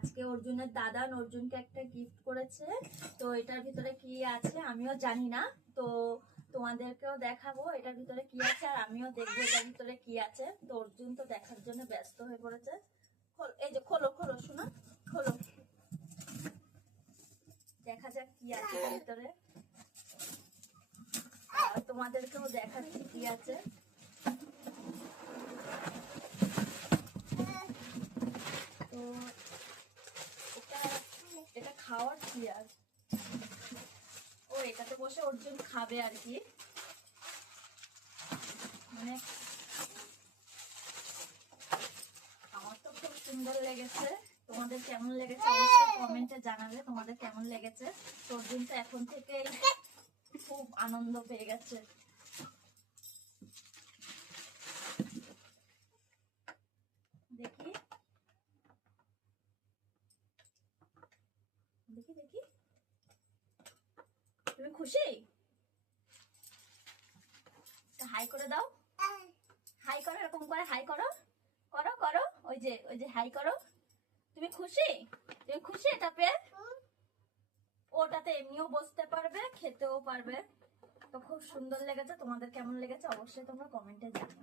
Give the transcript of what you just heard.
আজকে অর্জুনের দাদা অর্জুনকে একটা গিফট করেছে। তো এটার ভিতরে কি আছে আমিও জানি না, তো তোমাদেরকেও দেখাবো এটার ভিতরে কি আছে, আর আমিও দেখবো এটার ভিতরে কি আছে। তো অর্জুন তো দেখার জন্য ব্যস্ত হয়ে পড়েছে। এই যে খোলো খোলো শোনা, খোলো, দেখা যাক কি আছে এর ভিতরে, আর তোমাদেরকেও দেখাচ্ছি কি আছে। তো এটা খাওয়ার চেয়ার, ও এটাতে বসে অর্জুন খাবে আর কি, মানে আমার তো খুব সুন্দর লেগেছে। তোমাদের কেমন লেগেছে অবশ্যই কমেন্টে জানাবে তোমাদের কেমন লেগেছে। তো অর্জুন তো এখন থেকে খুব আনন্দ পেয়ে গেছে। দেখি দেখি দেখি, তুমি খুশি? হাই করে দাও, হাই করো, এরকম করে হাই করো, করো করো, ওই যে হাই করো। তুমি খুশি? তুমি খুশি এটা পেয়ে? ওটাতে এমনিও বসতে পারবে, খেতেও পারবে। তো খুব সুন্দর লেগেছে। তোমাদের কেমন লেগেছে অবশ্যই তোমরা কমেন্টে জানাও।